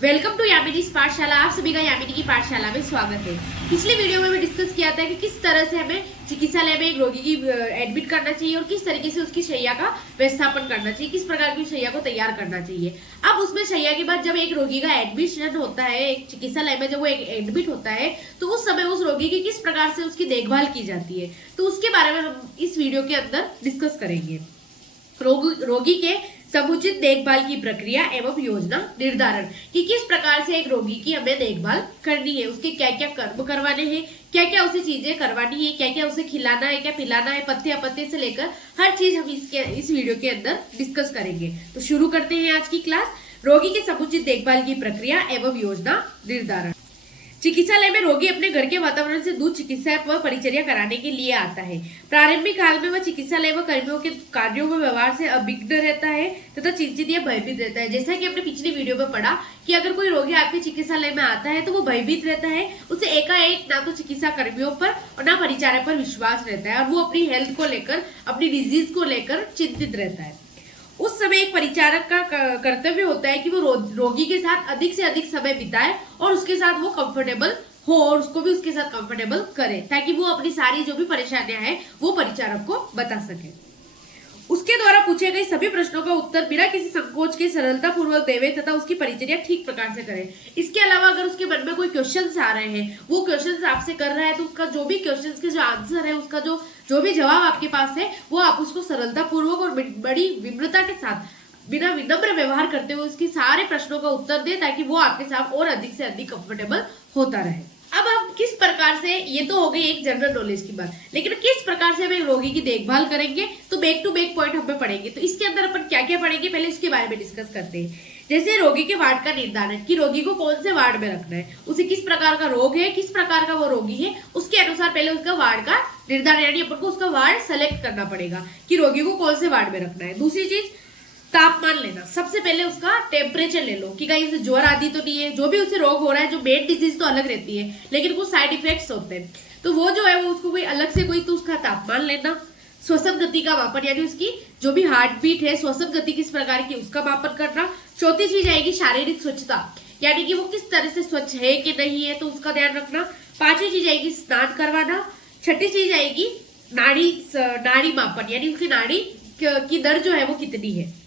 Welcome to यामिनीज पाठशाला। आप सभी का यामिनी की पाठशाला में स्वागत है। पिछले वीडियो में मैं डिस्कस किया था कि किस तरह से हमें चिकित्सालय में एक रोगी की एडमिट करना चाहिए और किस तरीके से उसकी शैया का व्यवस्थापन करना चाहिए, किस प्रकार की शैया को तैयार करना चाहिए। अब उसमें शैया के बाद जब एक रोगी का एडमिशन होता है एक चिकित्सालय में, जब वो एक एडमिट होता है तो उस समय उस रोगी की किस प्रकार से उसकी देखभाल की जाती है, तो उसके बारे में हम इस वीडियो के अंदर डिस्कस करेंगे। रोगी के समुचित देखभाल की प्रक्रिया एवं योजना निर्धारण कि किस प्रकार से एक रोगी की हमें देखभाल करनी है, उसके क्या क्या कर्म करवाने हैं, क्या क्या उसे चीजें करवानी है, क्या क्या उसे खिलाना है, क्या पिलाना है, पत्ते अपत्ते से लेकर हर चीज हम इस वीडियो के अंदर डिस्कस करेंगे। तो शुरू करते हैं आज की क्लास। रोगी के समुचित देखभाल की प्रक्रिया एवं योजना निर्धारण। चिकित्सालय में रोगी अपने घर के वातावरण से दूर चिकित्सा व परिचर्या कराने के लिए आता है। प्रारंभिक काल में वह चिकित्सालय व कर्मियों के कार्यों व व्यवहार से अभिज्ञ रहता है तथा चिंतित या भयभीत रहता है। जैसा कि हमने पिछली वीडियो में पढ़ा कि अगर कोई रोगी आपके चिकित्सालय में आता है तो वो भयभीत रहता है, उसे एकाएक ना तो चिकित्सा कर्मियों पर और ना परिचारक पर विश्वास रहता है और वो अपनी हेल्थ को लेकर, अपनी डिजीज को लेकर चिंतित रहता है। उस समय एक परिचारक का कर्तव्य होता है कि वो रोगी के साथ अधिक से अधिक समय बिताए और उसके साथ वो कंफर्टेबल हो और उसको भी उसके साथ कंफर्टेबल करे, ताकि वो अपनी सारी जो भी परेशानियां हैं वो परिचारक को बता सके। उसके द्वारा पूछे गए सभी प्रश्नों का उत्तर बिना किसी संकोच के सरलता पूर्वक देवे तथा उसकी परिचर्या ठीक प्रकार से करे। इसके अलावा अगर उसके मन में कोई क्वेश्चंस आ रहे हैं, वो क्वेश्चंस आपसे कर रहा है, तो उसका जो भी क्वेश्चंस के जो आंसर है, उसका जो भी जवाब आपके पास है, वो आप उसको सरलता पूर्वक और बड़ी विनम्रता के साथ बिना विनम्र व्यवहार करते हुए उसके सारे प्रश्नों का उत्तर दे, ताकि वो आपके साथ और अधिक से अधिक कंफर्टेबल होता रहे। अब हम किस प्रकार से, ये तो हो गई एक जनरल नॉलेज की बात, लेकिन किस प्रकार से हम एक रोगी की देखभाल करेंगे तो बैक टू बैक पॉइंट हमें पढ़ेंगे। तो इसके अंदर अपन क्या क्या पढ़ेंगे, पहले इसके बारे में डिस्कस करते हैं। जैसे रोगी के वार्ड का निर्धारण कि रोगी को कौन से वार्ड में रखना है, उसे किस प्रकार का रोग है, किस प्रकार का वो रोगी है, उसके अनुसार पहले उसका वार्ड का निर्धारण, यानी अपन को उसका वार्ड सेलेक्ट करना पड़ेगा कि रोगी को कौन से वार्ड में रखना है। दूसरी चीज तापमान लेना, सबसे पहले उसका टेम्परेचर ले लो कि कहीं उसे ज्वर आदि तो नहीं है। जो भी उसे रोग हो रहा है, जो मेन डिजीज तो अलग रहती है लेकिन कुछ साइड इफेक्ट्स होते हैं, तो वो जो है वो उसको कोई अलग से कोई, तो उसका तापमान लेना। श्वसन गति का मापन, यानी उसकी जो भी हार्ट बीट है, श्वसन गति किस प्रकार की, उसका मापन करना। चौथी चीज आएगी शारीरिक स्वच्छता, यानी कि वो किस तरह से स्वच्छ है कि नहीं है, तो उसका ध्यान रखना। पांचवी चीज आएगी स्नान करवाना। छठी चीज आएगी नाड़ी मापन, यानी उसकी नाड़ी की दर जो है वो कितनी है।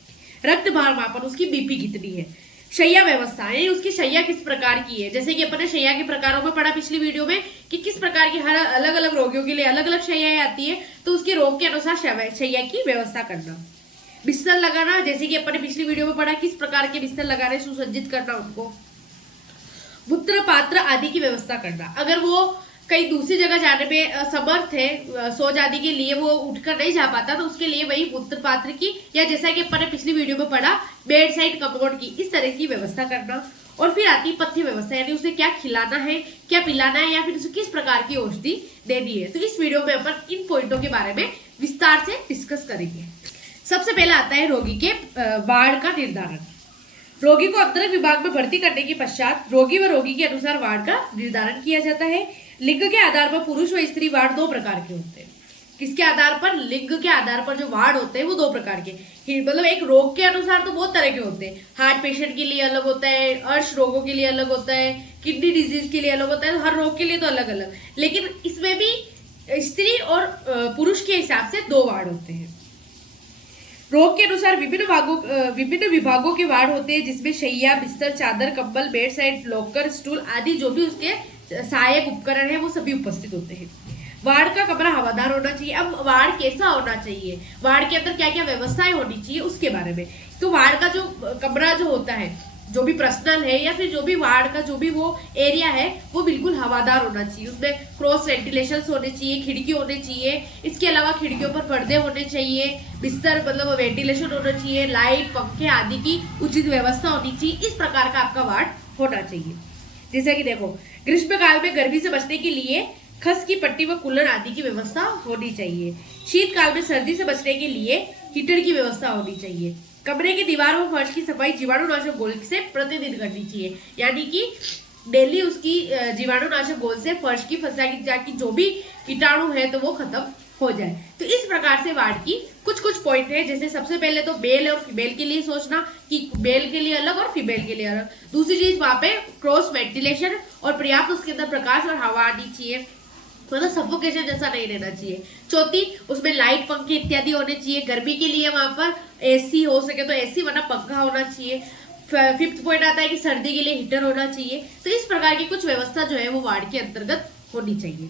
रक्त भार मापन, उसकी बीपी कितनी है। शैया व्यवस्था, यानी उसकी शैया किस प्रकार की है, जैसे कि अपन ने शैया के प्रकारों में पढ़ा पिछली वीडियो में कि किस प्रकार की हर अलग अलग रोगियों के लिए अलग अलग शैयाएं आती है, तो उसके रोग के अनुसार शैया की व्यवस्था करना। बिस्तर लगाना, जैसे कि अपन ने पिछली वीडियो में पढ़ा किस प्रकार के बिस्तर लगाने, सुसज्जित करना उनको। मूत्र पात्र आदि की व्यवस्था करना, अगर वो कहीं दूसरी जगह जाने में असमर्थ है, शौच आदि के लिए वो उठकर नहीं जा पाता, तो उसके लिए वही मूत्र पात्र की, या जैसा कि अपन ने पिछली वीडियो में पढ़ा बेड साइड कमोड की, इस तरह की व्यवस्था करना। और फिर आती है पथ्य व्यवस्था, यानी उसे क्या खिलाना है, क्या पिलाना है, या फिर उसे किस प्रकार की औषधि देनी है। तो इस वीडियो में अपन इन पॉइंटों के बारे में विस्तार से डिस्कस करेंगे। सबसे पहला आता है रोगी के वार्ड का निर्धारण। रोगी को अंतरंग विभाग में भर्ती करने के पश्चात रोगी व रोगी के अनुसार वार्ड का निर्धारण किया जाता है। लिंग के आधार पर पुरुष व स्त्री वार्ड दो प्रकार के होते हैं। किसके आधार पर? लिंग के आधार पर जो वार्ड होते हैं वो दो प्रकार के, मतलब एक रोग के अनुसार तो बहुत तरह के होते हैं। हार्ट पेशेंट के लिए अलग होता है, अर्श रोगों के लिए अलग होता है, किडनी डिजीज के लिए अलग होता है, हर रोग के लिए तो अलग अलग, लेकिन इसमें भी स्त्री और पुरुष के हिसाब से दो वार्ड होते हैं। रोग के अनुसार विभिन्न विभागों के वार्ड होते हैं, जिसमें शैया, बिस्तर, चादर, कंबल, बेड साइड, लॉकर, स्टूल आदि जो भी उसके सहायक उपकरण है वो सभी उपस्थित होते हैं। वार्ड का कमरा हवादार होना चाहिए। अब वार्ड कैसा होना चाहिए, वार्ड के अंदर क्या क्या व्यवस्थाएं होनी चाहिए उसके बारे में। तो वार्ड का जो कमरा जो होता है, जो भी पर्सनल है या फिर जो भी वार्ड का जो भी वो एरिया है, वो बिल्कुल हवादार होना चाहिए। उसमें क्रॉस वेंटिलेशन होने चाहिए, खिड़की होने चाहिए, इसके अलावा खिड़कियों पर पर्दे होने चाहिए, बिस्तर मतलब वेंटिलेशन होना चाहिए, लाइट, पंखे आदि की उचित व्यवस्था होनी चाहिए। इस प्रकार का आपका वार्ड होना चाहिए। जैसे कि देखो, ग्रीष्म काल में गर्मी से बचने के लिए खस की पट्टी व कूलर आदि की व्यवस्था होनी चाहिए। शीतकाल में सर्दी से बचने के लिए हीटर की व्यवस्था होनी चाहिए। कमरे की दीवार व फर्श की सफाई जीवाणुनाशक घोल से प्रतिदिन करनी चाहिए, यानी कि डेली उसकी जीवाणुनाशक घोल से फर्श की फंसा की जो भी कीटाणु है तो वो खत्म हो जाए। तो इस प्रकार से वार्ड की कुछ कुछ पॉइंट है, जैसे सबसे पहले तो मेल और फीमेल के लिए सोचना कि मेल के लिए अलग और फीमेल के लिए अलग। दूसरी चीज वहां पे क्रॉस वेंटिलेशन और पर्याप्त उसके अंदर प्रकाश और हवा आनी चाहिए, मतलब सफोकेशन जैसा नहीं रहना चाहिए। चौथी, उसमें लाइट पंखे इत्यादि होने चाहिए। गर्मी के लिए वहां पर एसी हो सके तो एसी वरना पंखा होना चाहिए। फिफ्थ पॉइंट आता है कि सर्दी के लिए हीटर होना चाहिए। तो इस प्रकार की कुछ व्यवस्था जो है वो वार्ड के अंतर्गत होनी चाहिए।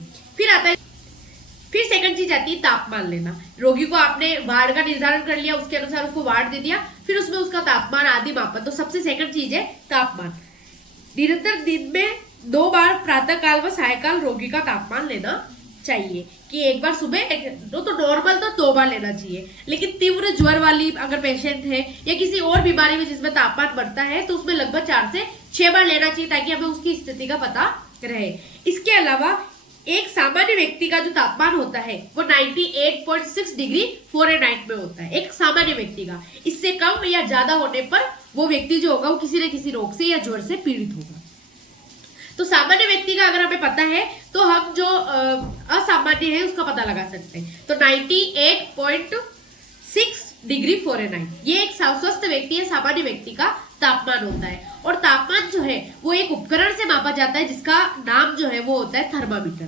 फिर सेकंड चीज आती है तापमान लेना। रोगी को आपने वार्ड का निर्धारण कर लिया, उसके अनुसार उसको वार्ड दे दिया, फिर उसमें उसका तापमान आदि मापा। तो सबसे सेकंड चीज है तापमान। निरंतर दिन में 2 बार प्रातः काल व सायकाल रोगी का तापमान लेना चाहिए, कि एक बार सुबह तो नॉर्मल तो 2 बार लेना चाहिए, लेकिन तीव्र ज्वर वाली अगर पेशेंट है या किसी और बीमारी में जिसमें तापमान बढ़ता है तो उसमें लगभग 4 से 6 बार लेना चाहिए, ताकि हमें उसकी स्थिति का पता रहे। इसके अलावा एक सामान्य व्यक्ति का जो तापमान होता है वो 98.6 डिग्री फ़ारेनहाइट में होता है, एक सामान्य व्यक्ति का। इससे कम या ज्यादा होने पर वो व्यक्ति जो होगा वो किसी न किसी रोग से या ज्वर से पीड़ित होगा। तो सामान्य व्यक्ति का अगर हमें पता है तो हम जो असामान्य है उसका पता लगा सकते हैं। तो 98.6 डिग्री फ़ारेनहाइट ये एक स्वस्थ व्यक्ति या सामान्य व्यक्ति का तापमान होता है। और तापमान जो है वो एक उपकरण से मापा जाता है जिसका नाम जो है वो होता है थर्मामीटर।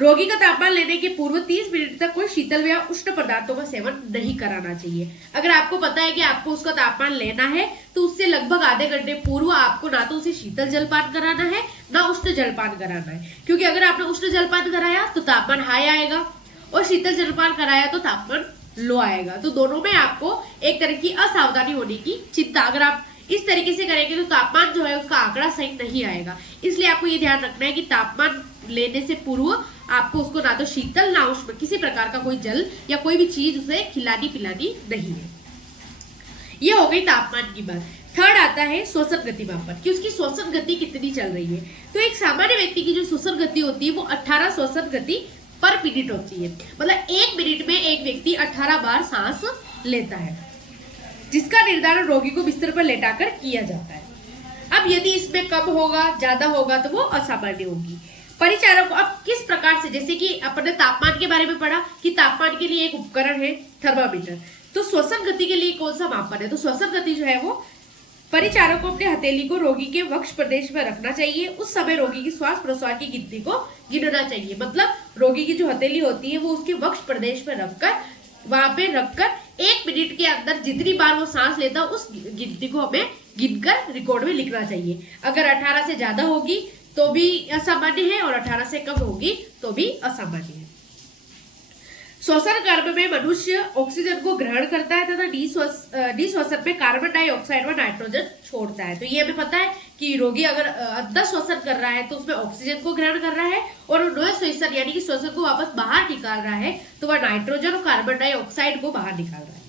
रोगी का तापमान लेने के पूर्व 30 मिनट तक कोई शीतल या उष्ण पदार्थों का सेवन नहीं कराना चाहिए। अगर आपको पता है कि आपको उसका तापमान लेना है तो उससे लगभग आधे घंटे पूर्व आपको ना तो उसे शीतल जलपान कराना है ना उष्ण जलपान कराना है, क्योंकि अगर आपने उष्ण जलपान कराया तो तापमान हाई आएगा और शीतल जलपान कराया तो तापमान लो आएगा। तो दोनों में आपको एक तरह की असावधानी होने की चिंता, अगर आप इस तरीके से करेंगे तो तापमान जो है उसका आंकड़ा सही नहीं आएगा। इसलिए आपको ये ध्यान रखना है कि तापमान लेने से पूर्व आपको उसको ना तो शीतल ना उष्ण किसी प्रकार का कोई जल या कोई भी चीज उसे खिलानी पिलानी नहीं है। ये हो गई तापमान की बात। थर्ड आता है श्वसन गति मापन, कि उसकी श्वसन गति कितनी चल रही है। तो एक सामान्य व्यक्ति की जो श्वसन गति होती है वो 18 श्वसन गति पर मिनट होती है, मतलब 1 मिनट में एक व्यक्ति 18 बार सांस लेता है, जिसका निर्धारण रोगी को बिस्तर पर लेटाकर किया जाता है। अब यदि इसमें कम होगा ज्यादा होगा तो वो असामान्य होगी। परिचारक को अब किस प्रकार से, जैसे कि अपने तापमान के बारे में पढ़ा कि तापमान के लिए एक उपकरण है थर्मामीटर, तो श्वसन गति के लिए कौन सा मापन है? तो श्वसन गति जो है वो परिचारक को अपने हथेली को रोगी के वक्ष प्रदेश में रखना चाहिए। उस समय रोगी की श्वास प्रश्वास की गिनती को गिनना चाहिए, मतलब रोगी की जो हथेली होती है वो उसके वक्ष प्रदेश में रखकर वहां पे रखकर 1 मिनट के अंदर जितनी बार वो सांस लेता है उस गिनती को हमें गिनकर रिकॉर्ड में लिखना चाहिए। अगर 18 से ज्यादा होगी तो भी असामान्य है और 18 से कम होगी तो भी असामान्य है। श्वसन कर्म में मनुष्य ऑक्सीजन को ग्रहण करता है तथा निःश्वसन में कार्बन डाइऑक्साइड व नाइट्रोजन छोड़ता है। तो ये हमें पता है कि रोगी अगर अंदर श्वसन कर रहा है तो उसमें ऑक्सीजन को ग्रहण कर रहा है और निःश्वसन यानी कि श्वसन को वापस बाहर निकाल रहा है तो वह नाइट्रोजन और कार्बन डाइऑक्साइड को बाहर निकाल रहा है।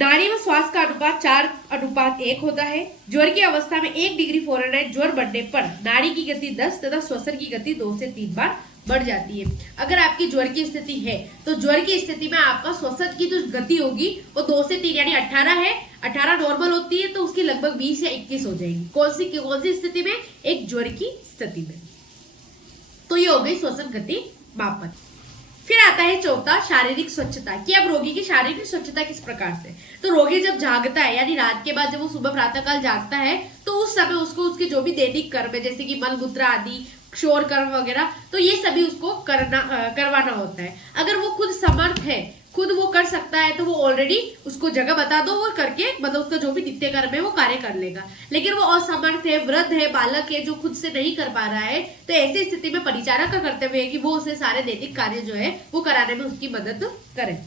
नाड़ी व श्वास का अनुपात 4:1 होता है। ज्वर की अवस्था में 1 डिग्री फ़ारेनहाइट ज्वर बढ़ने पर नाड़ी की गति 10 तथा श्वसन की गति 2 से 3 बार बढ़ जाती है। अगर आपकी ज्वर की स्थिति है तो ज्वर की स्थिति में आपका श्वसन की जो गति होगी वो 2 से 3 यानी 18 है, 18 नॉर्मल होती है तो उसकी लगभग 20 या 21 हो जाएगी। कौन सी स्थिति में? एक ज्वर की स्थिति में। तो ये हो गई श्वसन गति मापन। फिर आता है चौथा शारीरिक स्वच्छता, कि अब रोगी की शारीरिक स्वच्छता किस प्रकार से। तो रोगी जब जागता है यानी रात के बाद जब वो सुबह प्रातःकाल जागता है तो उस समय उसको उसके जो भी दैनिक कर्म है जैसे कि मलमूत्र आदि शोर कर्म वगैरह, तो ये सभी उसको करवाना होता है। अगर वो खुद समर्थ है, खुद वो कर सकता है तो वो ऑलरेडी उसको जगह बता दो, वो करके मतलब उसका जो भी नित्य कर्म है वो कार्य कर लेगा। लेकिन वो असमर्थ है, वृद्ध है, बालक है जो खुद से नहीं कर पा रहा है, तो ऐसी स्थिति में परिचारक का कर्तव्य है कि वो उसे सारे दैनिक कार्य जो है वो कराने में उसकी मदद करे।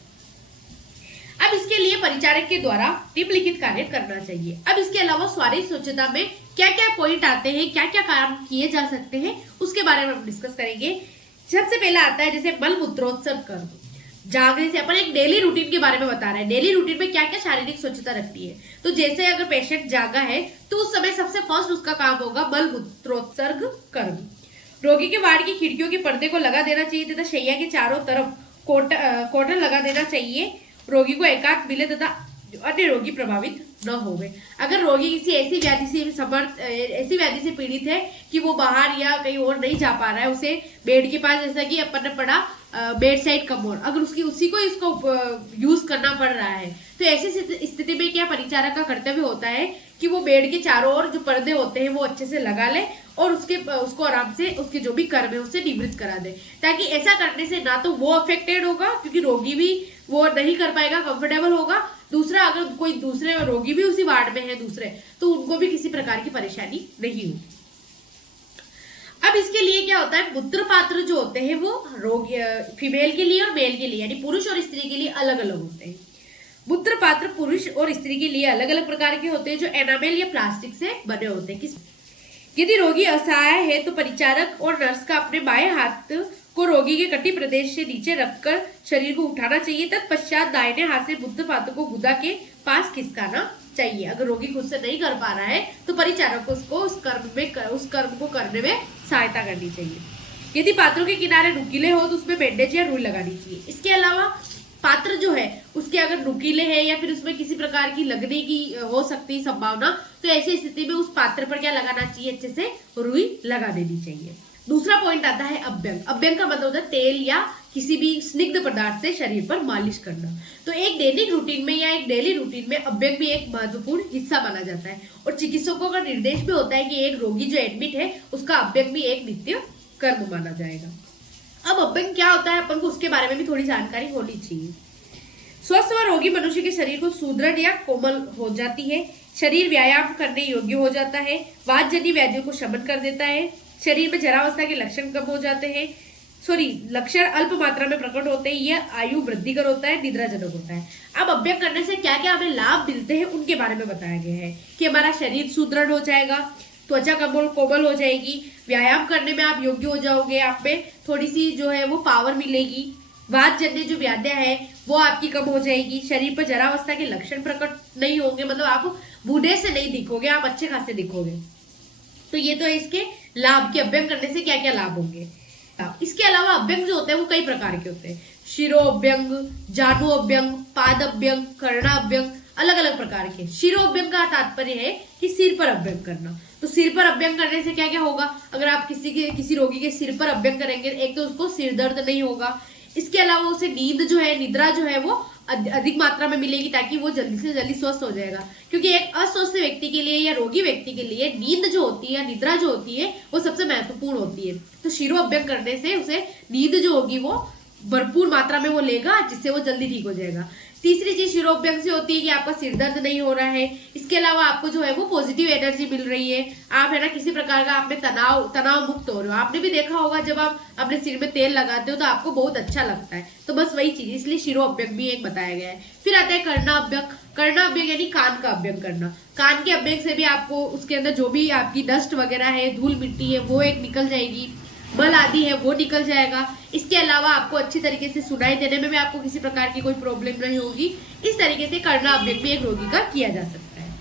अब इसके लिए परिचारक के द्वारा निम्नलिखित कार्य करना चाहिए। अब इसके अलावा शारीरिक स्वच्छता में क्या क्या पॉइंट आते हैं, क्या क्या काम किए जा सकते हैं, उसके बारे में हम डिस्कस करेंगे। सबसे पहला आता है जैसे मल मूत्रोत्सर्ग कर्म। जागने से अपन एक डेली रूटीन के बारे में बता रहे हैं, डेली रूटीन में क्या क्या शारीरिक स्वच्छता रखती है। तो जैसे अगर पेशेंट जागा है तो उस समय सबसे फर्स्ट उसका काम होगा मल मूत्रोत्सर्ग कर्म। रोगी के वार्ड की खिड़कियों के पर्दे को लगा देना चाहिए तथा शैया के चारों तरफ कॉटन लगा देना चाहिए। रोगी को एकांत मिले तथा अन्य रोगी प्रभावित न होवे। अगर रोगी किसी ऐसी व्याधि से पीड़ित है कि वो बाहर या कहीं और नहीं जा पा रहा है, उसे बेड के पास, जैसा कि अपन ने पढ़ा बेड साइड कमोड, अगर उसी को इसको यूज करना पड़ रहा है, तो ऐसी स्थिति में क्या परिचारक का कर्तव्य होता है कि वो बेड के चारों ओर जो पर्दे होते हैं वो अच्छे से लगा ले और उसको आराम से उसके जो भी कर्म है उससे निवृत्त करा दे, ताकि ऐसा करने से ना तो वो अफेक्टेड होगा क्योंकि रोगी भी वो नहीं कर पाएगा, कंफर्टेबल होगा, दूसरा अगर कोई दूसरे रोगी भी उसी वार्ड में है दूसरे, तो उनको भी किसी प्रकार की परेशानी नहीं होगी। अब इसके लिए क्या होता है, मूत्र पात्र जो होते हैं वो रोगी फीमेल के लिए और मेल के लिए यानी पुरुष और स्त्री के लिए अलग अलग होते हैं। मूत्र पात्र पुरुष और स्त्री के लिए अलग अलग प्रकार के होते हैं जो एनामेल या प्लास्टिक से बने होते हैं। यदि रोगी असहाय है तो परिचारक और नर्स का अपने बाएं हाथ को रोगी के कटी प्रदेश से नीचे रखकर शरीर को उठाना चाहिए। तत्पश्चात दाहिने हाथ से मूत्र पात्र को गुदा के पास खिसकाना चाहिए। अगर रोगी खुद से नहीं कर पा रहा है तो परिचारक को उसको उस कर्म को करने में सहायता करनी चाहिए। यदि पात्रों के किनारे नुकीले हो तो उसमें बैंडेज या रुई लगानी चाहिए। इसके अलावा पात्र जो है उसके अगर नुकीले है या फिर उसमें किसी प्रकार की लगने की हो सकती है संभावना, तो ऐसी स्थिति में उस पात्र पर क्या लगाना चाहिए, अच्छे से रुई लगा देनी चाहिए। दूसरा पॉइंट आता है अभ्यंग। अभ्यंग का मतलब होता है तेल या किसी भी स्निग्ध पदार्थ से शरीर पर मालिश करना। तो एक दैनिक रूटीन में या एक डेली रूटीन में अभ्यंग भी एक महत्वपूर्ण हिस्सा माना जाता है और चिकित्सकों का निर्देश भी होता है कि एक रोगी जो एडमिट है उसका अभ्यंग भी एक नित्य कर्म माना जाएगा। अब अभ्यंग क्या होता है अपन को उसके बारे में भी थोड़ी जानकारी होनी चाहिए। स्वस्थ व रोगी मनुष्य के शरीर को सुदृढ़ या कोमल हो जाती है, शरीर व्यायाम करने योग्य हो जाता है, वातजन्य व्याधियों को शमन कर देता है, शरीर में जरावस्था के लक्षण कम हो जाते हैं, लक्षण अल्प मात्रा में प्रकट होते हैं, यह आयु वृद्धिकर होता है, निद्राजनक होता है। अब अभ्यंग करने से क्या क्या हमें लाभ मिलते हैं उनके बारे में बताया गया है कि हमारा शरीर सुदृढ़ हो जाएगा, त्वचा कोमल हो जाएगी, व्यायाम करने में आप योग्य हो जाओगे, आप में थोड़ी सी जो है वो पावर मिलेगी, वातजन्य जो व्याधियां है वो आपकी कम हो जाएगी, शरीर पर जरावस्था के लक्षण प्रकट नहीं होंगे, मतलब आप बूढ़े से नहीं दिखोगे, आप अच्छे खासे दिखोगे। तो ये तो है इसके लाभ कि अभ्यंग करने से क्या क्या लाभ होंगे। इसके अलावा अभ्यंग जो होते हैं वो कई प्रकार के होते हैं। शिरो अभ्यंग, जानु अभ्यंग, पाद अभ्यंग, कर्णा अभ्यंग, अलग अलग प्रकार के। शिरो अभ्यंग का तात्पर्य है कि सिर पर अभ्यंग करना। तो सिर पर अभ्यंग करने से क्या क्या होगा, अगर आप किसी रोगी के सिर पर अभ्यंग करेंगे, एक तो उसको सिर दर्द नहीं होगा, इसके अलावा उसे निद्रा जो है वो अधिक मात्रा में मिलेगी ताकि वो जल्दी से जल्दी स्वस्थ हो जाएगा। क्योंकि एक अस्वस्थ व्यक्ति के लिए या रोगी व्यक्ति के लिए नींद जो होती है या निद्रा जो होती है वो सबसे महत्वपूर्ण होती है। तो शिरो अभ्यंग करने से उसे नींद जो होगी वो भरपूर मात्रा में वो लेगा, जिससे वो जल्दी ठीक हो जाएगा। तीसरी चीज शिरो अभ्यंग से होती है कि आपका सिर दर्द नहीं हो रहा है, इसके अलावा आपको जो है वो पॉजिटिव एनर्जी मिल रही है, आप है ना किसी प्रकार का आप में तनाव मुक्त हो रहे हो। आपने भी देखा होगा जब आप अपने सिर में तेल लगाते हो तो आपको बहुत अच्छा लगता है। तो बस वही चीज, इसलिए शिरो अभ्यंग भी एक बताया गया है। फिर आता है कर्णा अभ्यंग। कर्णा अभ्यंग यानी कान का अभ्यंग करना। कान के अभ्यंग से भी आपको उसके अंदर जो भी आपकी डस्ट वगैरह है, धूल मिट्टी है, वो एक निकल जाएगी, बल आदि है वो निकल जाएगा। इसके अलावा आपको अच्छी तरीके से सुनाई देने में भी आपको किसी प्रकार की कोई प्रॉब्लम नहीं होगी। इस तरीके से कर्णा अभ्यंग भी एक रोगी का किया जा सकता है।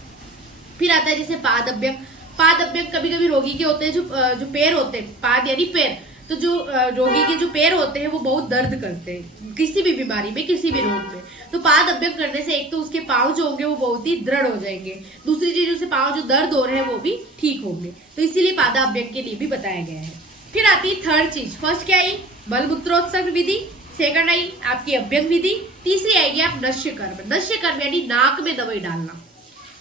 फिर आता है जैसे पाद अभ्यंग। पाद अभ्यंग कभी कभी रोगी के होते हैं जो पैर होते हैं, पाद यानी पैर, तो जो रोगी के जो पैर होते हैं वो बहुत दर्द करते हैं किसी भी बीमारी में, किसी भी रोग में। तो पाद अभ्यंग करने से एक तो उसके पांव जो होंगे वो बहुत ही दृढ़ हो जाएंगे, दूसरी चीज उसके पांव जो दर्द हो रहे हैं वो भी ठीक होंगे। तो इसीलिए पाद अभ्यंग के लिए भी बताया गया है। फिर आती है थर्ड चीज। फर्स्ट क्या आई, मलमूत्रोत्सर्ग विधि। सेकंड आई आपकी अभ्यंग विधि। तीसरी आएगी आप नश्य कर्म। नश्य कर्म यानी नाक में दवाई डालना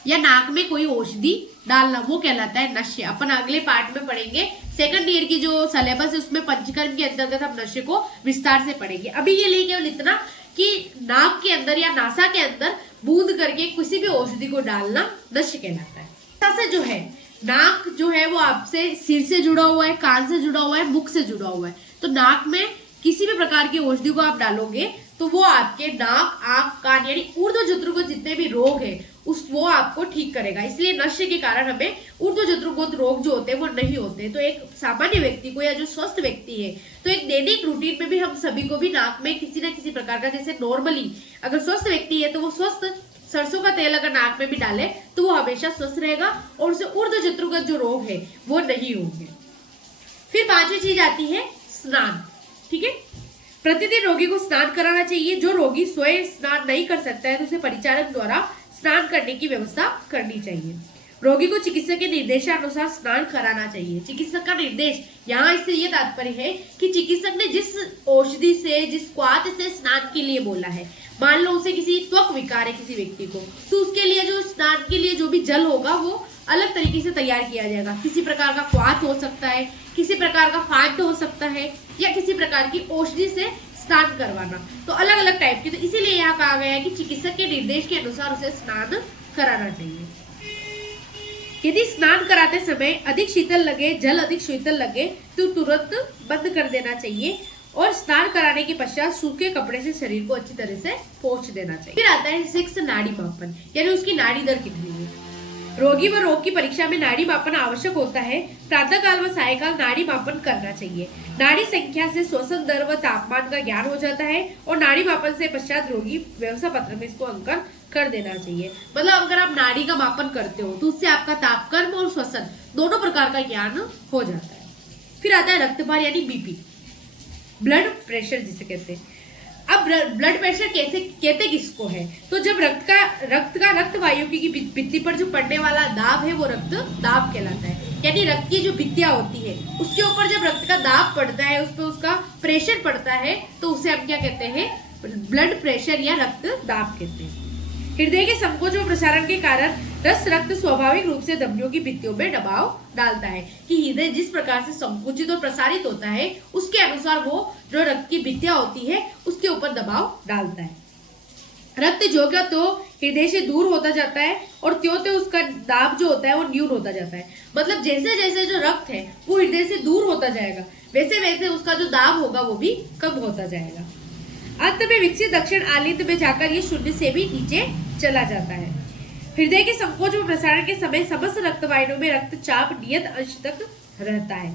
या नाक में कोई औषधि डालना, वो कहलाता है नश्य। अपन अगले पार्ट में पढ़ेंगे, सेकंड ईयर की जो सिलेबस है उसमें पंचकर्म के अंतर्गत हम नश्य को विस्तार से पढ़ेंगे। अभी ये लिए केवल इतना कि नाक के अंदर या नासा के अंदर बूंद करके किसी भी औषधि को डालना नश्य कहलाता है। नासा जो है, नाक जो है वो आपसे सिर से जुड़ा हुआ है, कान से जुड़ा हुआ है, मुख से जुड़ा हुआ है। तो नाक में किसी भी प्रकार की औषधि को आप डालोगे तो वो आपके नाक, आंख, कान यानी ऊर्ध्वजत्रु को जितने भी रोग है वो आपको ठीक करेगा। इसलिए नश्य के कारण हमें ऊर्ध्वजत्रुगोत रोग जो होते हैं वो नहीं होते। तो एक सामान्य व्यक्ति को या जो स्वस्थ व्यक्ति है, तो एक दैनिक रूटीन में भी हम सभी को भी नाक में किसी न किसी प्रकार का, जैसे नॉर्मली अगर स्वस्थ व्यक्ति है तो वो स्वस्थ सरसों का तेल अगर नाक में भी डाले तो वो हमेशा स्वस्थ रहेगा और उसे ऊर्ध्वजत्रुगत जो रोग है वो नहीं होंगे। फिर पांचवी चीज आती है स्नान। ठीक है, प्रतिदिन रोगी को स्नान कराना चाहिए। जो रोगी स्वयं स्नान नहीं कर सकता है तो उसे परिचारक द्वारा स्नान करने की व्यवस्था करनी चाहिए। रोगी को चिकित्सक के निर्देशानुसार स्नान कराना चाहिए। चिकित्सक का निर्देश, यहाँ इससे ये तात्पर्य है कि चिकित्सक ने जिस औषधि से, जिस क्वाथ से स्नान के लिए बोला है, मान लो उसे किसी त्वक विकार है किसी व्यक्ति को, तो उसके लिए जो स्नान के लिए जो भी जल होगा वो अलग तरीके से तैयार किया जाएगा। किसी प्रकार का क्वाथ हो सकता है, किसी प्रकार का फांट हो सकता है, या किसी प्रकार की औषधि से स्नान करवाना, तो अलग अलग टाइप की। तो इसीलिए यहाँ कहा गया है कि चिकित्सक के निर्देश के अनुसार उसे स्नान कराना चाहिए। यदि स्नान कराते समय अधिक शीतल लगे, जल अधिक शीतल लगे, तो तुरंत बंद कर देना चाहिए और स्नान कराने के पश्चात सूखे कपड़े से शरीर को अच्छी तरह से पोंछ देना चाहिए। फिर आता है 6 नाड़ी मापन, यानी उसकी नाड़ी दर कितनी है। रोगी व रोग की परीक्षा में नाड़ी मापन आवश्यक होता है। प्रातः काल व सायकाल नाड़ी मापन करना चाहिए। नाड़ी संख्या से श्वसन दर व तापमान का ज्ञान हो जाता है और नाड़ी मापन से पश्चात रोगी व्यवस्था पत्र में इसको अंकन कर देना चाहिए। मतलब अगर आप नाड़ी का मापन करते हो तो उससे आपका तापक्रम और श्वसन दोनों प्रकार का ज्ञान हो जाता है। फिर आता है रक्तभार यानी बीपी, ब्लड प्रेशर जिसे कहते हैं। अब ब्लड प्रेशर कैसे कहते किसको है, तो जब रक्त वायु की भित्ति पर जो पड़ने वाला दाब है वो रक्त दाब कहलाता है। यानी रक्त की जो भित्तियां होती है उसके ऊपर जब रक्त का दाब पड़ता है, उस पर उसका प्रेशर पड़ता है, तो उसे हम क्या कहते हैं, ब्लड प्रेशर या रक्त दाब कहते हैं। हृदय के संकोच व प्रसारण के कारण रक्त स्वाभाविक रूप से धमनियों की भित्तियों में दबाव डालता है कि हृदय जिस प्रकार से संकुचित और प्रसारित होता है उसके अनुसार वो जो रक्त की भित्तियां होती है उसके ऊपर दबाव डालता है। रक्त जो क्या तो हृदय से दूर होता जाता है और त्यों त्यों उसका दाब जो होता है वो न्यून होता जाता है। मतलब जैसे जैसे जो रक्त है वो हृदय से दूर होता जाएगा, वैसे वैसे उसका जो दाब होगा वो भी कम होता जाएगा। अंत में विकसित दक्षिण आलिंद में जाकर ये शून्य से भी नीचे चला जाता है। हृदय के संकोच व प्रसारण के समय समस्त रक्तवाहिनियों में रक्तचाप नियत अंश तक रहता है।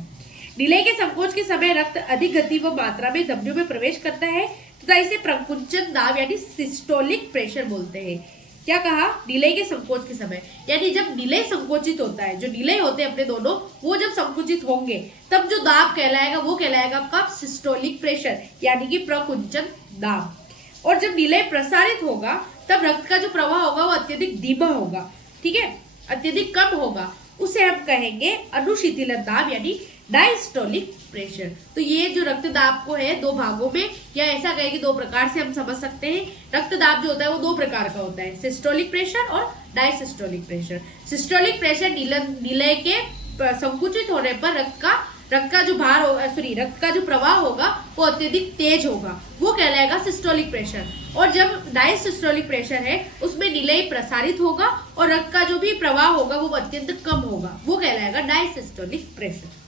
निलय के संकोच के समय रक्त अधिक गति व मात्रा में धमनियों में प्रवेश करता है तथा इसे प्रकुंचन दाब यानी सिस्टोलिक प्रेशर बोलते हैं। क्या कहा, निलय के संकोच के समय, यानी जब निलय संकोचित होता है, जो निलय होते हैं अपने दोनों, वो जब संकुचित होंगे तब जो दाब कहलाएगा वो कहलाएगा आपका सिस्टोलिक प्रेशर यानी कि प्रकुंचन दाब। और जब निलय प्रसारित होगा तब रक्त का जो प्रवाह होगा वो अत्यधिक धीमा होगा, ठीक है, अत्यधिक कम होगा, उसे हम कहेंगे अनुशीतलन दाब यानी डायस्टोलिक प्रेशर। तो ये जो रक्त दाब को है दो भागों में, या ऐसा कहे कि दो प्रकार से हम समझ सकते हैं। रक्त दाब जो होता है वो दो प्रकार का होता है, सिस्टोलिक प्रेशर और डायसिस्टोलिक प्रेशर। सिस्टोलिक प्रेशर निलय के संकुचित होने पर रक्त का जो भार होगा, रक्त का जो प्रवाह होगा वो अत्यधिक तेज होगा, वो कहलाएगा सिस्टोलिक प्रेशर। और जब डायसिस्टोलिक प्रेशर है उसमें निलय प्रसारित होगा और रक्त का जो भी प्रवाह होगा वो अत्यंत कम होगा, वो कहलाएगा डायसिस्टोलिक प्रेशर।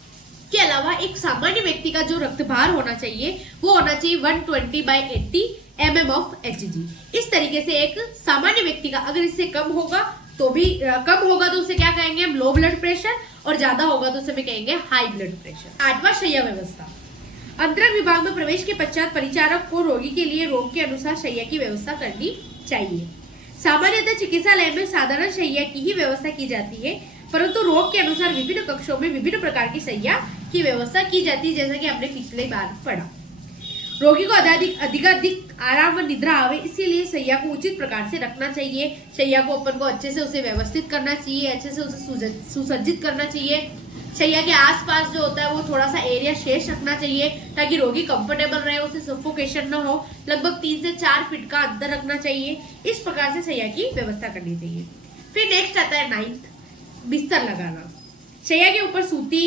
के अलावा एक सामान्य व्यक्ति का जो रक्तभार होना चाहिए वो होना चाहिए 120/80 mm of Hg। इस तरीके से एक सामान्य व्यक्ति का अगर इससे कम होगा तो उसे क्या कहेंगे हम, लो ब्लड प्रेशर, और ज्यादा होगा तो उसे हम कहेंगे हाई ब्लड प्रेशर। 8वां शैय्या व्यवस्था। अंतरंग विभाग में प्रवेश के पश्चात परिचारक को रोगी के लिए रोग के अनुसार शैय्या की व्यवस्था करनी चाहिए। सामान्यतः चिकित्सालय में साधारण शैय्या की ही व्यवस्था की जाती है, परंतु रोग के अनुसार विभिन्न कक्षों में विभिन्न प्रकार की शैय्या की व्यवस्था की जाती है, जैसा कि हमने पिछले बार पढ़ा। रोगी को अधिकाधिक आराम व निद्रा आवे, इसीलिए शैय्या को उचित प्रकार से रखना चाहिए। शैय्या को अपन को अच्छे से उसे व्यवस्थित करना चाहिए, अच्छे से उसे सुसज्जित करना चाहिए। शैय्या के आसपास जो होता है वो थोड़ा सा एरिया शेष रखना चाहिए ताकि रोगी कंफर्टेबल रहे, उसे सफोकेशन ना हो। लगभग 3 से 4 फीट का अंतर रखना चाहिए। इस प्रकार से शैय्या की व्यवस्था करनी चाहिए। फिर नेक्स्ट आता है 9th, बिस्तर लगाना। शैय्या के ऊपर सूती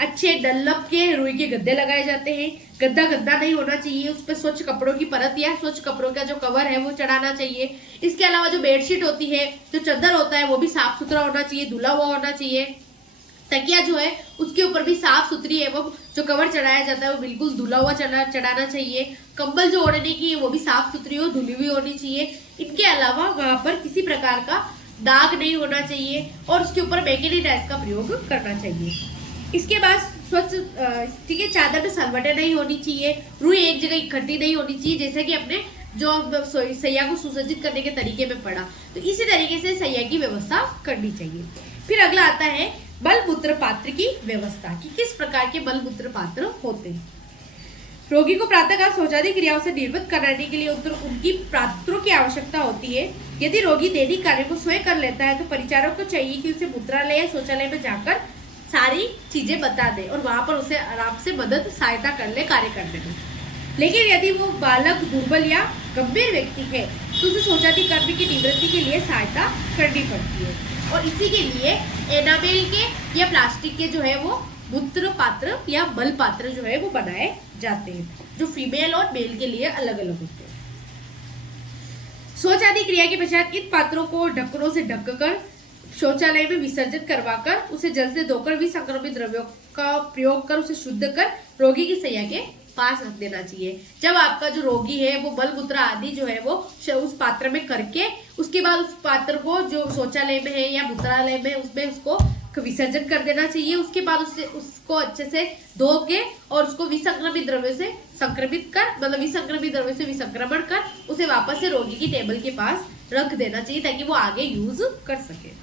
अच्छे डल्लप के रुई के गद्दे लगाए जाते हैं। गद्दा नहीं होना चाहिए, उस पर स्वच्छ कपड़ों की परत या स्वच्छ कपड़ों का जो कवर है वो चढ़ाना चाहिए। इसके अलावा जो बेडशीट होती है, जो चादर होता है वो भी साफ सुथरा होना चाहिए, धुला हुआ होना चाहिए। तकिया जो है उसके ऊपर भी साफ सुथरी एवं जो कवर चढ़ाया जाता है वो बिल्कुल धुला हुआ चढ़ाना चाहिए। कंबल जो ओढ़ने की वो भी साफ सुथरी हो, धुली हुई होनी चाहिए। इनके अलावा वहां पर किसी प्रकार का दाग नहीं होना चाहिए और उसके ऊपर मैकेनिक टाइल्स का प्रयोग करना चाहिए। इसके बाद स्वच्छ, ठीक है, चादर में सलवटें नहीं होनी चाहिए, रुई एक जगह इकट्ठी नहीं होनी चाहिए, जैसे कि अपने जो शैय्या को सुसज्जित करने के तरीके में पढ़ा। तो इसी तरीके से शैय्या की व्यवस्था करनी चाहिए। फिर अगला आता है मलमूत्र पात्र की व्यवस्था, कि किस प्रकार के मलमूत्र पात्र होते हैं। रोगी को प्रातःकाल शौचादि क्रियाओं से निर्वृत्त कराने के लिए उनकी पात्रों की आवश्यकता होती है। यदि रोगी दैनिक कार्य को स्वयं कर लेता है तो परिचारक को चाहिए कि उसे मूत्रालय या शौचालय में जाकर सारी चीजें बता दे और वहां पर उसे आराम से मदद सहायता कर ले कार्य करने में। लेकिन यदि वो बालक, दुर्बल या गंभीर व्यक्ति है तो उसे शौचादि कर्म की निवृत्ति के लिए सहायता करनी पड़ती है। और इसी के लिए एनामेल के या प्लास्टिक के जो है वो मूत्र पात्र या मल पात्र जो है वो बनाए जाते हैं, जो फीमेल और मेल के लिए अलग अलग होते हैं। शौचादि क्रिया के पश्चात इन पात्रों को ढक्कनों से ढककर शौचालय में विसर्जित करवाकर उसे जल से धोकर विसंक्रमित द्रव्यों का प्रयोग कर उसे शुद्ध कर रोगी की शैया के पास रख देना चाहिए। जब आपका जो रोगी है वो मल मूत्र आदि जो है वो उस पात्र में करके उसके बाद उस पात्र को जो शौचालय में है या मूत्रालय में उसमें उसको विसर्जन कर देना चाहिए। उसके बाद उसको अच्छे से धो के और उसको विसंक्रमित द्रव्य से संक्रमित कर, मतलब विसंक्रमित द्रव्य से विसंक्रमण कर उसे वापस से रोगी की टेबल के पास रख देना चाहिए ताकि वो आगे यूज कर सके।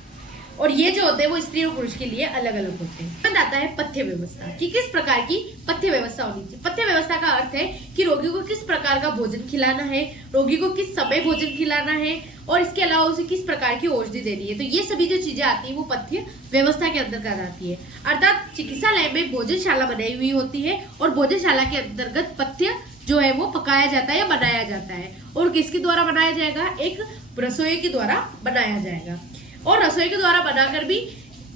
और ये जो होते हैं वो स्त्री और पुरुष के लिए अलग अलग होते हैं। आता है पथ्य व्यवस्था कि किस प्रकार की पथ्य व्यवस्था होनी चाहिए। पथ्य व्यवस्था का अर्थ है कि रोगी को किस प्रकार का भोजन खिलाना है, रोगी को किस समय भोजन खिलाना है और इसके अलावा उसे किस प्रकार की औषधि देनी है। तो ये सभी जो चीजें आती है वो पथ्य व्यवस्था के अंतर्गत आती है। अर्थात चिकित्सालय में भोजनशाला बनाई हुई होती है और भोजनशाला के अंतर्गत पथ्य जो है वो पकाया जाता है या बनाया जाता है। और किसके द्वारा बनाया जाएगा? एक रसोई के द्वारा बनाया जाएगा। और रसोई के द्वारा बनाकर भी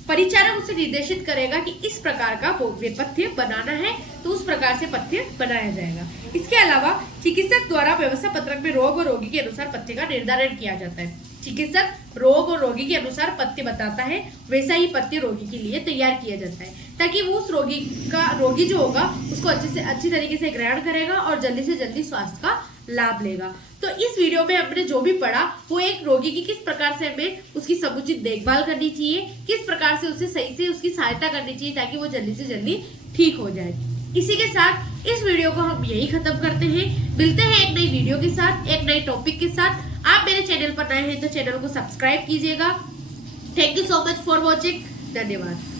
परिचारक उसे निर्देशित करेगा कि इस प्रकार का पथ्य बनाना है तो उस प्रकार से पथ्य बनाया जाएगा। इसके अलावा चिकित्सक द्वारा व्यवस्था पत्रक में रोग और रोगी के अनुसार पथ्य का निर्धारण किया जाता है। चिकित्सक रोग और रोगी के अनुसार पथ्य बताता है, वैसा ही पथ्य रोगी के लिए तैयार किया जाता है ताकि वो उस रोगी जो होगा उसको अच्छी तरीके से ग्रहण करेगा और जल्दी से जल्दी स्वास्थ्य का लाभ लेगा। तो इस वीडियो में हमने जो भी पढ़ा वो एक रोगी की किस प्रकार से हमें उसकी समुचित देखभाल करनी चाहिए, किस प्रकार से उसे सही से उसकी सहायता करनी चाहिए ताकि वो जल्दी से जल्दी ठीक हो जाए। इसी के साथ इस वीडियो को हम यही खत्म करते हैं। मिलते हैं एक नई वीडियो के साथ, एक नए टॉपिक के साथ। आप मेरे चैनल पर नए हैं तो चैनल को सब्सक्राइब कीजिएगा। Thank you so much for watching. धन्यवाद।